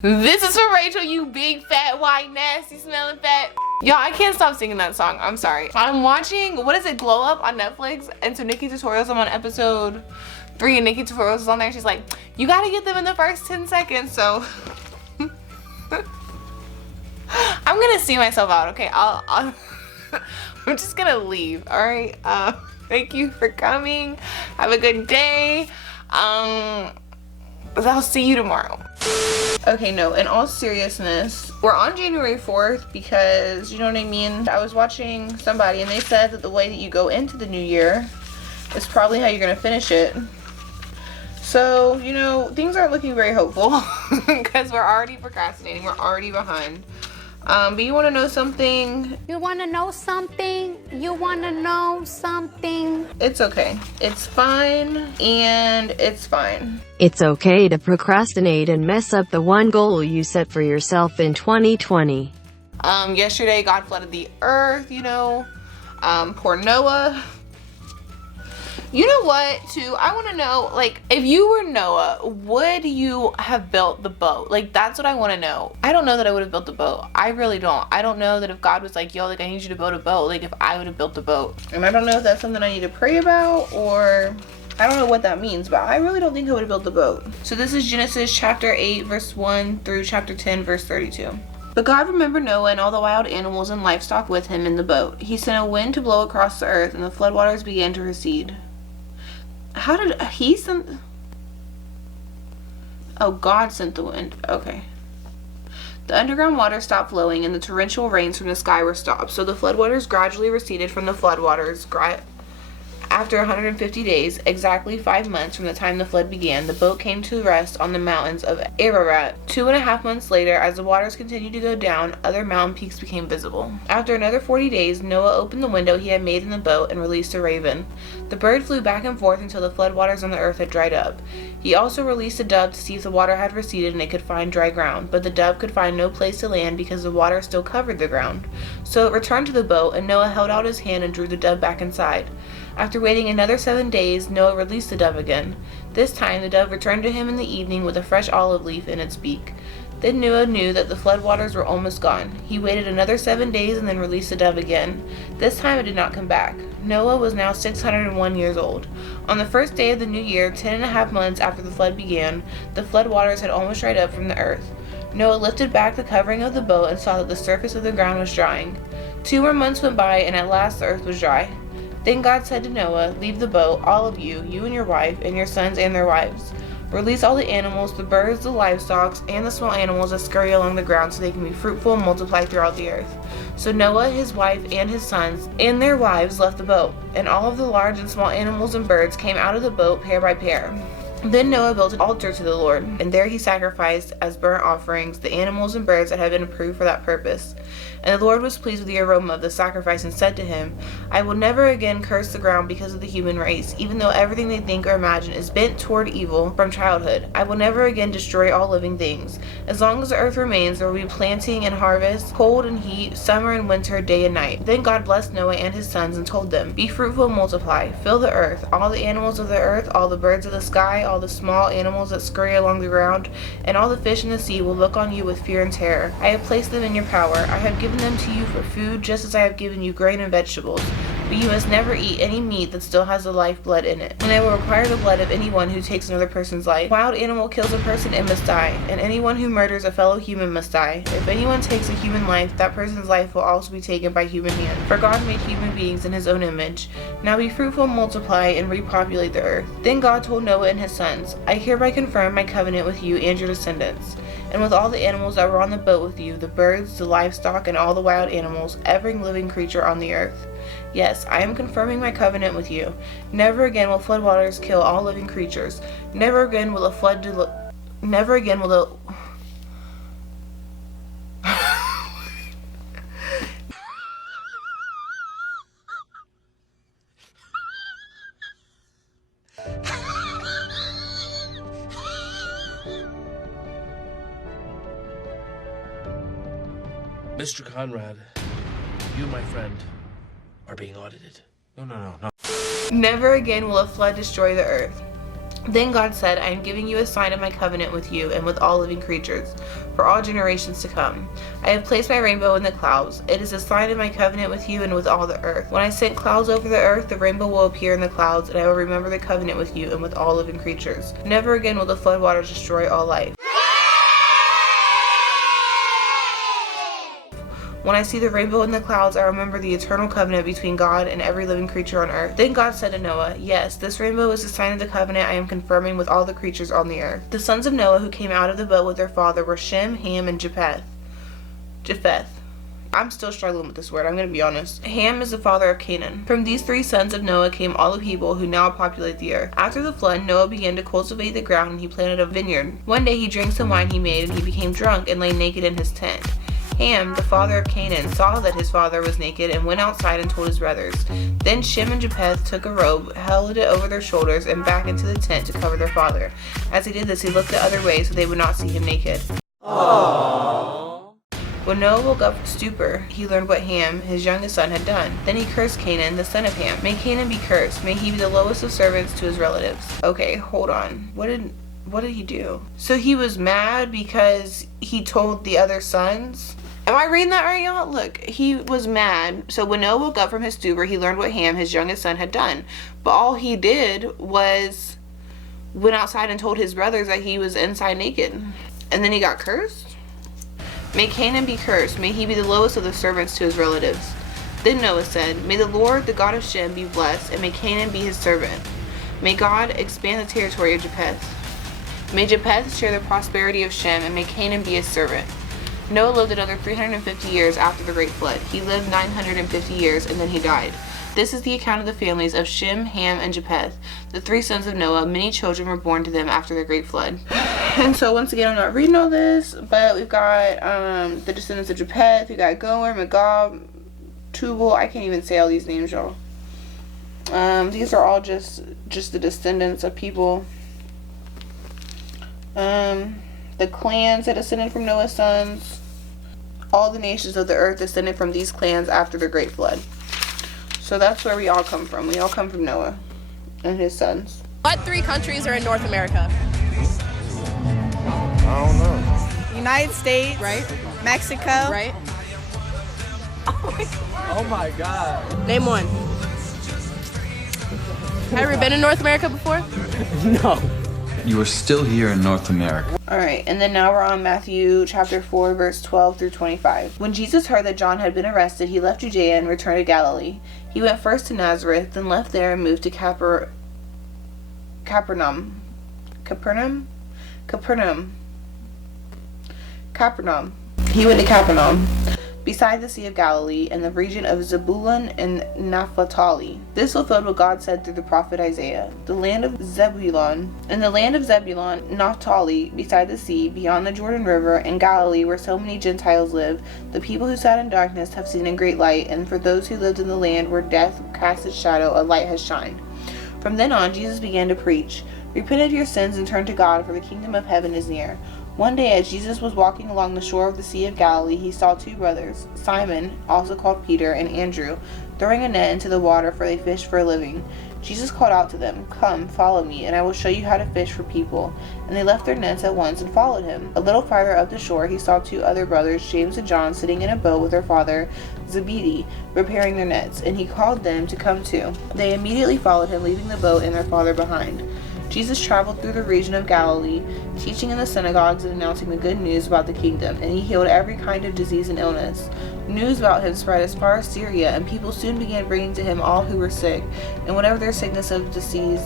This is for Rachel, you big fat white nasty smelling fat. Y'all, I can't stop singing that song. I'm sorry. I'm watching, what is it, Glow Up on Netflix, and so Nikki Tutorials, I'm on episode 3 and Nikki Tutorials is on there. She's like, you gotta get them in the first 10 seconds. So I'm gonna see myself out. Okay, I'm just gonna leave. All right. Thank you for coming. Have a good day. I'll see you tomorrow. Okay, no, in all seriousness, we're on January 4th because, you know what I mean? I was watching somebody and they said that the way that you go into the new year is probably how you're gonna finish it. So, you know, things aren't looking very hopeful because we're already procrastinating. We're already behind. But you want to know something? You want to know something? You want to know something? It's okay. It's fine, and it's fine. It's okay to procrastinate and mess up the one goal you set for yourself in 2020. Yesterday God flooded the earth, you know. Poor Noah. You know what, too? I want to know, like, if you were Noah, would you have built the boat? Like, that's what I want to know. I don't know that I would have built the boat. I really don't. I don't know that if God was like, yo, like, I need you to build a boat, like, if I would have built the boat. And I don't know if that's something I need to pray about, or I don't know what that means, but I really don't think I would have built the boat. So this is Genesis chapter 8, verse 1 through chapter 10, verse 32. But God remembered Noah and all the wild animals and livestock with him in the boat. He sent a wind to blow across the earth, and the floodwaters began to recede. How did he send? Oh, God sent the wind. Okay. The underground water stopped flowing and the torrential rains from the sky were stopped. So the floodwaters gradually receded from the floodwaters. After 150 days, exactly 5 months from the time the flood began, the boat came to rest on the mountains of Ararat. 2.5 months later, as the waters continued to go down, other mountain peaks became visible. After another 40 days, Noah opened the window he had made in the boat and released a raven. The bird flew back and forth until the floodwaters on the earth had dried up. He also released a dove to see if the water had receded and it could find dry ground, but the dove could find no place to land because the water still covered the ground. So it returned to the boat, and Noah held out his hand and drew the dove back inside. After waiting another 7 days, Noah released the dove again. This time, the dove returned to him in the evening with a fresh olive leaf in its beak. Then Noah knew that the floodwaters were almost gone. He waited another 7 days and then released the dove again. This time it did not come back. Noah was now 601 years old. On the first day of the new year, 10.5 months after the flood began, the floodwaters had almost dried up from the earth. Noah lifted back the covering of the boat and saw that the surface of the ground was drying. 2 more months went by and at last the earth was dry. Then God said to Noah, leave the boat, all of you, you and your wife, and your sons and their wives. Release all the animals, the birds, the livestock, and the small animals that scurry along the ground so they can be fruitful and multiply throughout the earth. So Noah, his wife, and his sons, and their wives left the boat, and all of the large and small animals and birds came out of the boat pair by pair. Then Noah built an altar to the Lord, and there he sacrificed as burnt offerings the animals and birds that had been approved for that purpose. And the Lord was pleased with the aroma of the sacrifice and said to him, I will never again curse the ground because of the human race, even though everything they think or imagine is bent toward evil from childhood. I will never again destroy all living things. As long as the earth remains, there will be planting and harvest, cold and heat, summer and winter, day and night. Then God blessed Noah and his sons and told them, be fruitful and multiply, fill the earth, all the animals of the earth, all the birds of the sky, all the small animals that scurry along the ground, and all the fish in the sea will look on you with fear and terror. I have placed them in your power. I have given them to you for food, just as I have given you grain and vegetables. But you must never eat any meat that still has the lifeblood in it. And I will require the blood of anyone who takes another person's life. Wild animal kills a person and must die, and anyone who murders a fellow human must die. If anyone takes a human life, that person's life will also be taken by human hand. For God made human beings in his own image. Now be fruitful, multiply, and repopulate the earth. Then God told Noah and his sons, I hereby confirm my covenant with you and your descendants, and with all the animals that were on the boat with you, the birds, the livestock, and all the wild animals, every living creature on the earth. Yes, I am confirming my covenant with you. Never again will floodwaters kill all living creatures. Never again will a flood Never again will a... Mr. Conrad, you, my friend, are being audited. No. Never again will a flood destroy the earth. Then God said, I am giving you a sign of my covenant with you and with all living creatures, for all generations to come. I have placed my rainbow in the clouds. It is a sign of my covenant with you and with all the earth. When I send clouds over the earth, the rainbow will appear in the clouds, and I will remember the covenant with you and with all living creatures. Never again will the floodwaters destroy all life. When I see the rainbow in the clouds, I remember the eternal covenant between God and every living creature on earth. Then God said to Noah, yes, this rainbow is the sign of the covenant I am confirming with all the creatures on the earth. The sons of Noah who came out of the boat with their father were Shem, Ham, and Japheth. I'm still struggling with this word, I'm going to be honest. Ham is the father of Canaan. From these 3 sons of Noah came all the people who now populate the earth. After the flood, Noah began to cultivate the ground and he planted a vineyard. One day he drank some wine he made and he became drunk and lay naked in his tent. Ham, the father of Canaan, saw that his father was naked and went outside and told his brothers. Then Shem and Japheth took a robe, held it over their shoulders, and back into the tent to cover their father. As he did this, he looked the other way so they would not see him naked. Aww. When Noah woke up from stupor, he learned what Ham, his youngest son, had done. Then he cursed Canaan, the son of Ham. May Canaan be cursed. May he be the lowest of servants to his relatives. Okay, hold on. What did he do? So he was mad because he told the other sons? Am I reading that right, y'all? Look, he was mad. So when Noah woke up from his stupor, he learned what Ham, his youngest son, had done. But all he did was went outside and told his brothers that he was inside naked. And then he got cursed? May Canaan be cursed. May he be the lowest of the servants to his relatives. Then Noah said, May the Lord, the God of Shem, be blessed, and may Canaan be his servant. May God expand the territory of Japheth. May Japheth share the prosperity of Shem, and may Canaan be his servant. Noah lived another 350 years after the great flood. He lived 950 years and then he died. This is the account of the families of Shem, Ham, and Japheth, the 3 sons of Noah. Many children were born to them after the great flood. And so once again, I'm not reading all this, but we've got the descendants of Japheth. We got Gomer, Magog, Tubal. I can't even say all these names, y'all. These are all just the descendants of people. The clans that descended from Noah's sons. All the nations of the earth descended from these clans after the great flood. So that's where we all come from. We all come from Noah and his sons. What 3 countries are in North America? I don't know. United States. Right. Mexico. Right. Oh my God. Name one. Have you ever been in North America before? No. You are still here in North America. Alright, and then now we're on Matthew chapter 4, verse 12 through 25. When Jesus heard that John had been arrested, he left Judea and returned to Galilee. He went first to Nazareth, then left there and moved to Capernaum. He went to Capernaum, beside the Sea of Galilee, in the region of Zebulun and Naphtali. This fulfilled what God said through the prophet Isaiah. In the land of Zebulun, Naphtali, beside the sea, beyond the Jordan River, and Galilee, where so many Gentiles live, the people who sat in darkness have seen a great light, and for those who lived in the land where death cast its shadow, a light has shined. From then on, Jesus began to preach, Repent of your sins and turn to God, for the kingdom of heaven is near. One day, as Jesus was walking along the shore of the Sea of Galilee, he saw 2 brothers, Simon, also called Peter, and Andrew, throwing a net into the water, for they fished for a living. Jesus called out to them, Come, follow me, and I will show you how to fish for people. And they left their nets at once and followed him. A little farther up the shore, he saw 2 other brothers, James and John, sitting in a boat with their father Zebedee, repairing their nets, and he called them to come too. They immediately followed him, leaving the boat and their father behind. Jesus traveled through the region of Galilee, teaching in the synagogues and announcing the good news about the kingdom, and he healed every kind of disease and illness. News about him spread as far as Syria, and people soon began bringing to him all who were sick, and whatever their sickness of disease,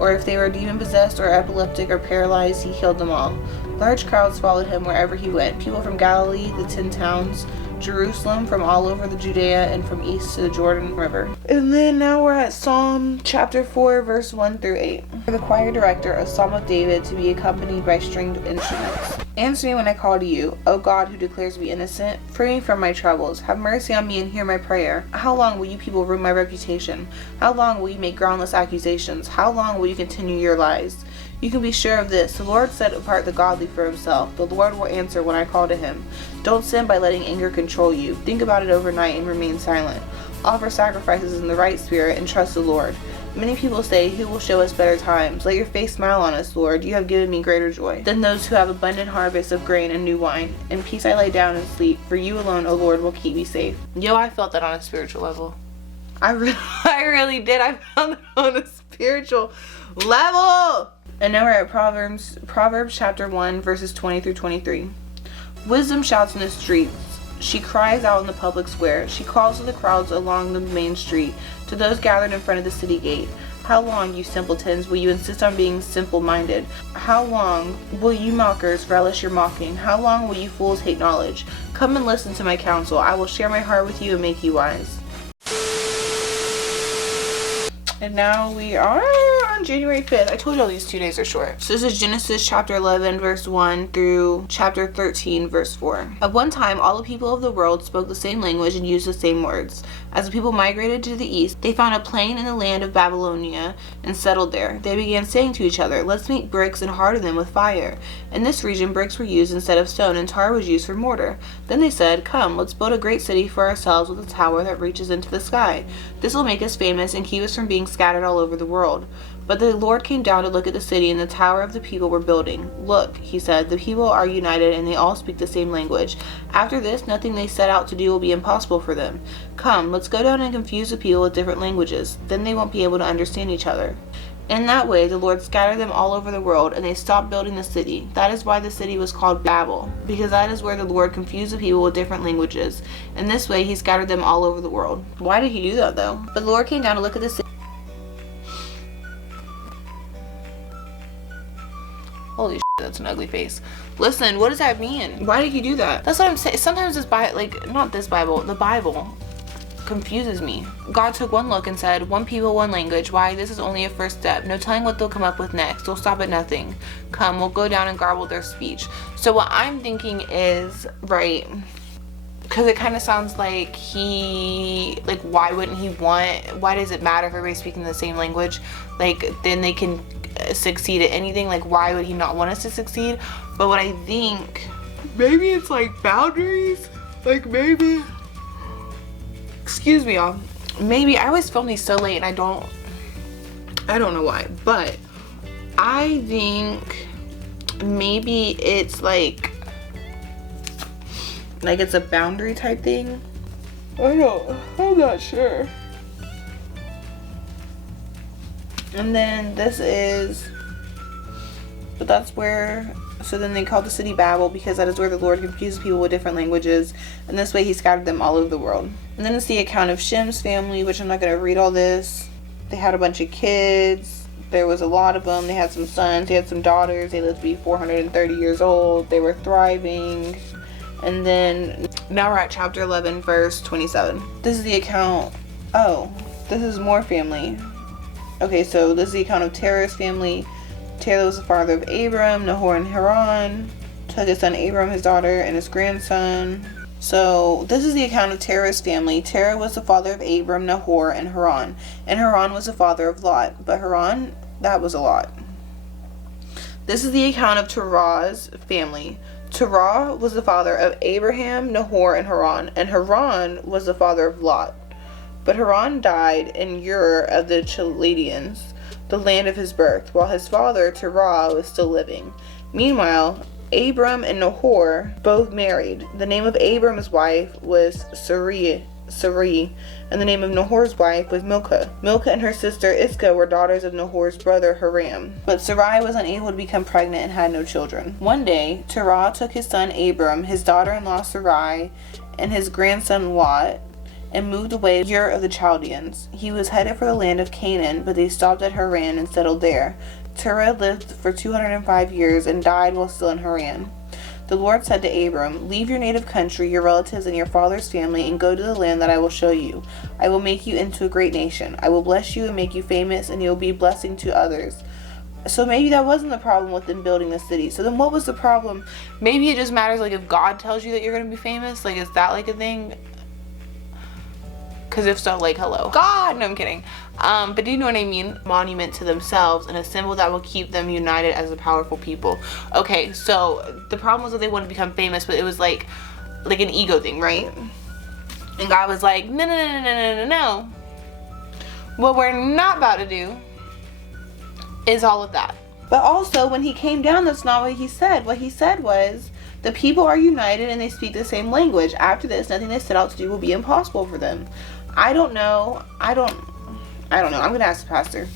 or if they were demon-possessed or epileptic or paralyzed, he healed them all. Large crowds followed him wherever he went, people from Galilee, the 10 towns, Jerusalem, from all over the Judea, and from east to the Jordan River. And then now we're at Psalm chapter 4, verse 1 through 8. For the choir director, a psalm of David, to be accompanied by stringed instruments. Answer me when I call to you, O God, who declares me innocent. Free me from my troubles. Have mercy on me and hear my prayer. How long will you people ruin my reputation? How long will you make groundless accusations? How long will you continue your lies? You can be sure of this. The Lord set apart the godly for himself. The Lord will answer when I call to him. Don't sin by letting anger control you. Think about it overnight and remain silent. Offer sacrifices in the right spirit and trust the Lord. Many people say, who will show us better times? Let your face smile on us, Lord. You have given me greater joy than those who have abundant harvests of grain and new wine. In peace I lay down and sleep, for you alone, O Lord, will keep me safe. Yo, I felt that on a spiritual level. I really did. I felt it on a spiritual level. And now we're at Proverbs chapter 1, verses 20 through 23. Wisdom shouts in the streets. She cries out in the public square. She calls to the crowds along the main street, to those gathered in front of the city gate. How long, you simpletons, will you insist on being simple-minded? How long will you mockers relish your mocking? How long will you fools hate knowledge? Come and listen to my counsel. I will share my heart with you and make you wise. And now we are on January 5th. I told you all these 2 days are short. So this is Genesis chapter 11 verse 1 through chapter 13 verse 4. At one time, all the people of the world spoke the same language and used the same words. As the people migrated to the east, they found a plain in the land of Babylonia and settled there. They began saying to each other, let's make bricks and harden them with fire. In this region, bricks were used instead of stone and tar was used for mortar. Then they said, come, let's build a great city for ourselves with a tower that reaches into the sky. This will make us famous and keep us from being scattered all over the world. But the Lord came down to look at the city and the tower of the people were building. Look, he said, the people are united and they all speak the same language. After this, nothing they set out to do will be impossible for them. Come, let's go down and confuse the people with different languages. Then they won't be able to understand each other. In that way, the Lord scattered them all over the world, and they stopped building the city. That is why the city was called Babel, because that is where the Lord confused the people with different languages. In this way, he scattered them all over the world. Why did he do that, though? But the Lord came down to look at the city. Holy shit, that's an ugly face. Listen, what does that mean? Why did he do that? That's what I'm saying. Sometimes the Bible confuses me. God took one look and said, one people, one language. Why? This is only a first step. No telling what they'll come up with next. They'll stop at nothing. Come, we'll go down and garble their speech. So what I'm thinking is, right, because it kind of sounds like why does it matter if everybody's speaking the same language? Like, then they can succeed at anything. Like, why would he not want us to succeed? But what I think, maybe it's like boundaries. Like, maybe, excuse me, y'all. Maybe I always film these so late and I don't know why, but I think maybe it's like it's a boundary type thing. I'm not sure. And then this is, but that's where, so then they called the city Babel because that is where the Lord confused people with different languages. And this way he scattered them all over the world. And then it's the account of Shem's family, which I'm not going to read all this. They had a bunch of kids. There was a lot of them. They had some sons. They had some daughters. They lived to be 430 years old. They were thriving. And then now we're at chapter 11, verse 27. This is the account. Oh, this is more family. Okay, so this is the account of Terah's family. Terah was the father of Abram, Nahor, and Haran. Took his son Abram, his daughter, and his grandson. So this is the account of Terah's family. Terah was the father of Abram, Nahor, and Haran. And Haran was the father of Lot. But Haran, that was a lot. This is the account of Terah's family. Terah was the father of Abraham, Nahor, and Haran. And Haran was the father of Lot. But Haran died in Ur of the Chaldeans, the land of his birth, while his father Terah was still living. Meanwhile, Abram and Nahor both married. The name of Abram's wife was Sarai, and the name of Nahor's wife was Milcah. Milcah and her sister Iscah were daughters of Nahor's brother Haram. But Sarai was unable to become pregnant and had no children. One day, Terah took his son Abram, his daughter-in-law Sarai, and his grandson Lot, and moved away to Ur of the Chaldeans. He was headed for the land of Canaan, but they stopped at Haran and settled there. Terah lived for 205 years and died while still in Haran. The Lord said to Abram, leave your native country, your relatives, and your father's family, and go to the land that I will show you. I will make you into a great nation. I will bless you and make you famous, and you will be a blessing to others. So maybe that wasn't the problem with them building the city. So then what was the problem? Maybe it just matters, like, if God tells you that you're going to be famous. Like, is that, like, a thing? Because if so, like, hello. God! No, I'm kidding. But do you know what I mean? Monument to themselves and a symbol that will keep them united as a powerful people. Okay, so the problem was that they wanted to become famous, but it was like an ego thing, right? And God was like, no. What we're not about to do is all of that. But also, when he came down, that's not what he said. What he said was, the people are united and they speak the same language. After this, nothing they set out to do will be impossible for them. I don't know. I don't know. I'm going to ask the pastor.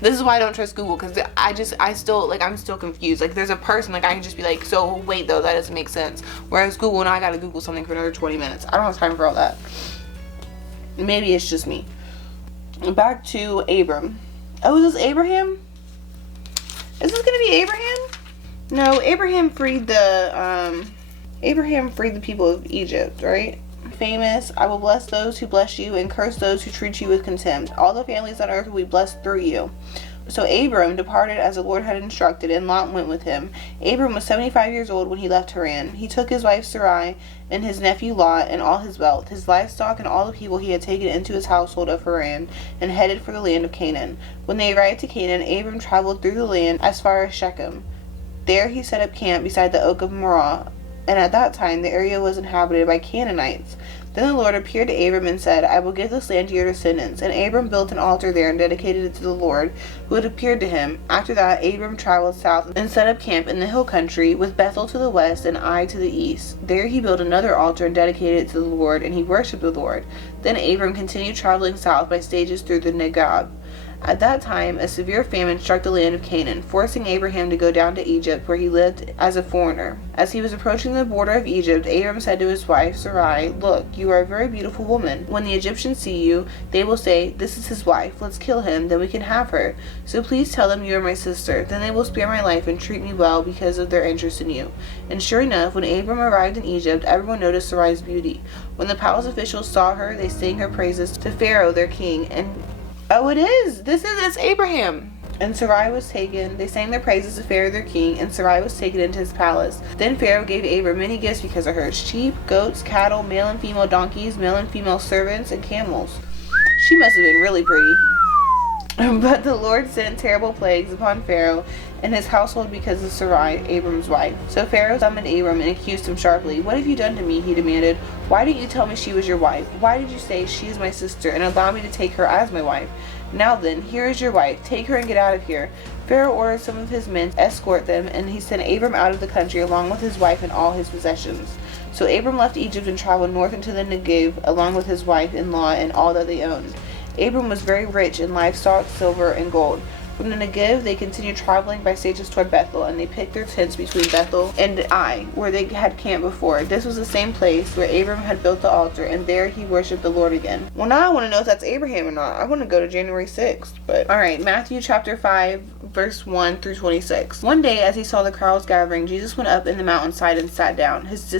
This is why I don't trust Google, because I'm still confused. Like, there's a person, like, I can just be like, so wait, though, that doesn't make sense. Whereas Google, now I got to Google something for another 20 minutes. I don't have time for all that. Maybe it's just me. Back to Abram. Oh, is this Abraham? Is this gonna be Abraham? No, Abraham freed the people of Egypt, right? Famous, I will bless those who bless you and curse those who treat you with contempt. All the families on earth will be blessed through you. So Abram departed as the Lord had instructed, and Lot went with him. Abram was 75 years old when he left Haran. He took his wife Sarai and his nephew Lot and all his wealth, his livestock, and all the people he had taken into his household of Haran, and headed for the land of Canaan. When they arrived to Canaan, Abram traveled through the land as far as Shechem. There he set up camp beside the oak of Morah, and at that time the area was inhabited by Canaanites. Then the Lord appeared to Abram and said, I will give this land to your descendants. And Abram built an altar there and dedicated it to the Lord, who had appeared to him. After that, Abram traveled south and set up camp in the hill country, with Bethel to the west and Ai to the east. There he built another altar and dedicated it to the Lord, and he worshipped the Lord. Then Abram continued traveling south by stages through the Negeb. At that time, a severe famine struck the land of Canaan, forcing Abraham to go down to Egypt, where he lived as a foreigner. As he was approaching the border of Egypt, Abram said to his wife, Sarai, Look, you are a very beautiful woman. When the Egyptians see you, they will say, This is his wife. Let's kill him, then we can have her. So please tell them you are my sister. Then they will spare my life and treat me well because of their interest in you. And sure enough, when Abram arrived in Egypt, everyone noticed Sarai's beauty. When the palace officials saw her, they sang her praises to Pharaoh, their king, and oh, it is. It's Abraham. And Sarai was taken. They sang their praises to Pharaoh their king, and Sarai was taken into his palace. Then Pharaoh gave Abram many gifts because of her: sheep, goats, cattle, male and female donkeys, male and female servants, and camels. She must have been really pretty. But the Lord sent terrible plagues upon Pharaoh and his household because of Sarai, Abram's wife. So Pharaoh summoned Abram and accused him sharply. What have you done to me? He demanded. Why didn't you tell me she was your wife? Why did you say she is my sister and allow me to take her as my wife? Now then, here is your wife. Take her and get out of here. Pharaoh ordered some of his men to escort them, and he sent Abram out of the country along with his wife and all his possessions. So Abram left Egypt and traveled north into the Negev along with his wife-in-law and all that they owned. Abram was very rich in livestock, silver, and gold. From the Negev, they continued traveling by stages toward Bethel, and they pitched their tents between Bethel and Ai, where they had camped before. This was the same place where Abram had built the altar, and there he worshipped the Lord again. Well, now I want to know if that's Abraham or not. I want to go to January 6th, but alright, Matthew chapter 5, verse 1 through 26. One day, as he saw the crowds gathering, Jesus went up in the mountainside and sat down. His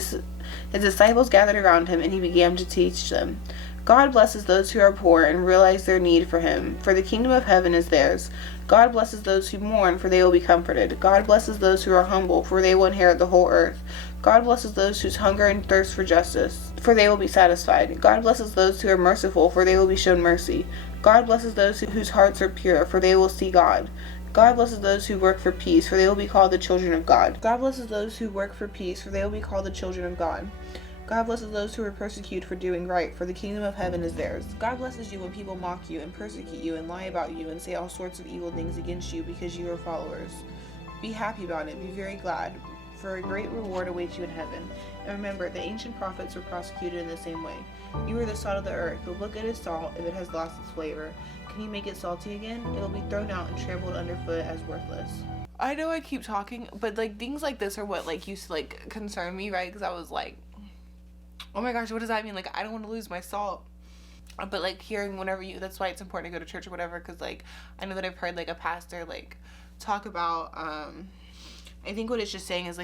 disciples gathered around him, and he began to teach them. God blesses those who are poor and realize their need for him, for the kingdom of heaven is theirs. God blesses those who mourn, for they will be comforted. God blesses those who are humble, for they will inherit the whole earth. God blesses those who hunger and thirst for justice, for they will be satisfied. God blesses those who are merciful, for they will be shown mercy. God blesses those whose hearts are pure, for they will see God. God blesses those who work for peace, for they will be called the children of God. God blesses those who work for peace, for they will be called the children of God. God blesses those who are persecuted for doing right, for the kingdom of heaven is theirs. God blesses you when people mock you and persecute you and lie about you and say all sorts of evil things against you because you are followers. Be happy about it. Be very glad, for a great reward awaits you in heaven. And remember, the ancient prophets were prosecuted in the same way. You are the salt of the earth, but what good is salt if it has lost its flavor? Can you make it salty again? It will be thrown out and trampled underfoot as worthless. I know I keep talking, but things like this are what used to concern me, right? Because I was like, oh my gosh, what does that mean? I don't want to lose my salt. But hearing whenever that's why it's important to go to church or whatever, because I know that I've heard a pastor talk about I think what it's just saying is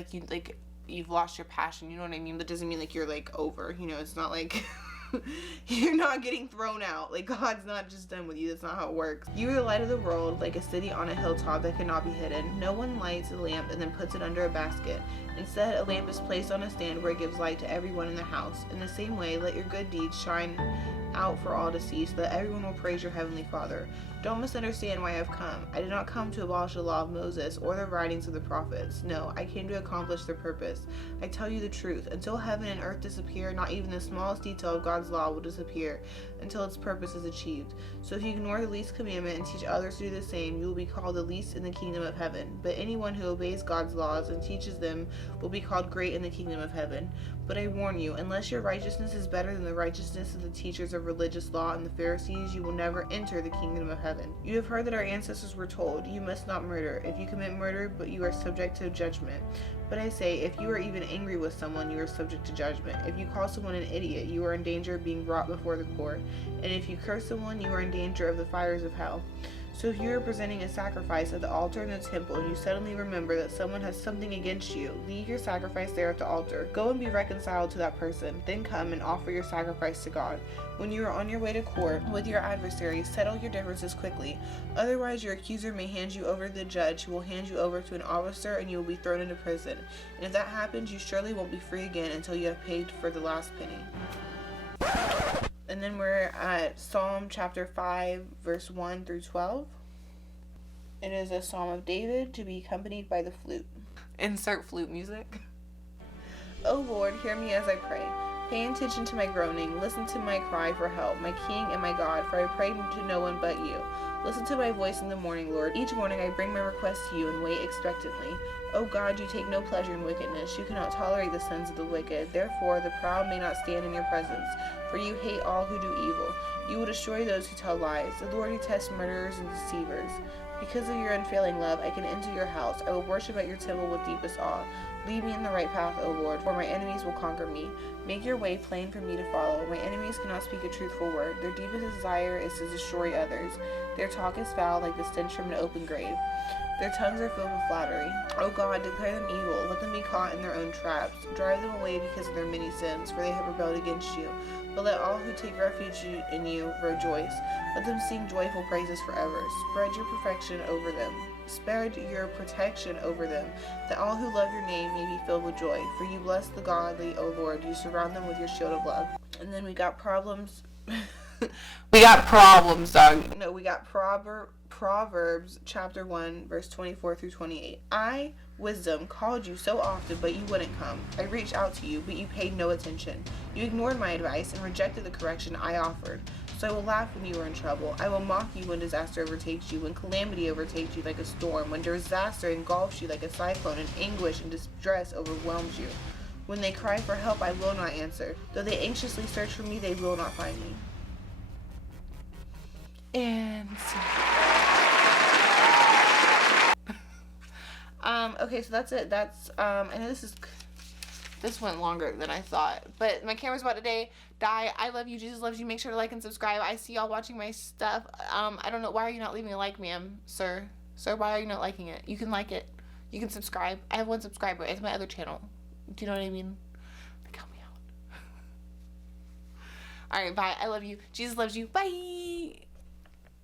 you've lost your passion, you know what I mean? That doesn't mean you're over, it's not you're not getting thrown out. God's not just done with you. That's not how it works. You are the light of the world, like a city on a hilltop that cannot be hidden. No one lights a lamp and then puts it under a basket. Instead, a lamp is placed on a stand where it gives light to everyone in the house. In the same way, let your good deeds shine out for all to see, so that everyone will praise your heavenly Father. Don't misunderstand why I've come. I did not come to abolish the law of Moses or the writings of the prophets. No, I came to accomplish their purpose. I tell you the truth. Until heaven and earth disappear, not even the smallest detail of God's law will disappear until its purpose is achieved. So if you ignore the least commandment and teach others to do the same, you will be called the least in the kingdom of heaven. But anyone who obeys God's laws and teaches them will be called great in the kingdom of heaven. But I warn you, unless your righteousness is better than the righteousness of the teachers of religious law and the Pharisees, you will never enter the kingdom of heaven. You have heard that our ancestors were told, you must not murder. If you commit murder, but you are subject to judgment. But I say, if you are even angry with someone, you are subject to judgment. If you call someone an idiot, you are in danger of being brought before the court. And if you curse someone, you are in danger of the fires of hell. So if you are presenting a sacrifice at the altar in the temple and you suddenly remember that someone has something against you, leave your sacrifice there at the altar. Go and be reconciled to that person. Then come and offer your sacrifice to God. When you are on your way to court with your adversary, settle your differences quickly. Otherwise, your accuser may hand you over to the judge, who will hand you over to an officer, and you will be thrown into prison. And if that happens, you surely won't be free again until you have paid for the last penny. And then we're at Psalm chapter 5, verse 1 through 12. It is a psalm of David to be accompanied by the flute. Insert flute music. O Lord, hear me as I pray. Pay attention to my groaning. Listen to my cry for help, my King and my God, for I pray to no one but you. Listen to my voice in the morning, Lord. Each morning I bring my request to you and wait expectantly. O God, you take no pleasure in wickedness. You cannot tolerate the sins of the wicked. Therefore, the proud may not stand in your presence, for you hate all who do evil. You will destroy those who tell lies. The Lord detests murderers and deceivers. Because of your unfailing love, I can enter your house. I will worship at your temple with deepest awe. Lead me in the right path, O Lord, for my enemies will conquer me. Make your way plain for me to follow. My enemies cannot speak a truthful word. Their deepest desire is to destroy others. Their talk is foul like the stench from an open grave. Their tongues are filled with flattery. O God, declare them evil. Let them be caught in their own traps. Drive them away because of their many sins, for they have rebelled against you. But let all who take refuge in you rejoice. Let them sing joyful praises forever. Spread your perfection over them. Spread your protection over them, that all who love your name may be filled with joy. For you bless the godly, O Lord. You surround them with your shield of love. And then we got problems. We got problems, dog. No, we got Proverbs chapter 1, verse 24 through 28. I, wisdom, called you so often, but you wouldn't come. I reached out to you, but you paid no attention. You ignored my advice and rejected the correction I offered. So I will laugh when you are in trouble. I will mock you when disaster overtakes you, when calamity overtakes you like a storm, when disaster engulfs you like a cyclone, and anguish and distress overwhelms you. When they cry for help, I will not answer. Though they anxiously search for me, they will not find me. And okay, so that's it. That's I know this went longer than I thought, but my camera's about to die. I love you. Jesus loves you. Make sure to like and subscribe. I see y'all watching my stuff. I don't know, why are you not leaving a like, ma'am? Sir, why are you not liking it? You can like it. You can subscribe. I have 1 subscriber. It's my other channel. Do you know what I mean? Like, help me out. Alright, bye. I love you. Jesus loves you. Bye.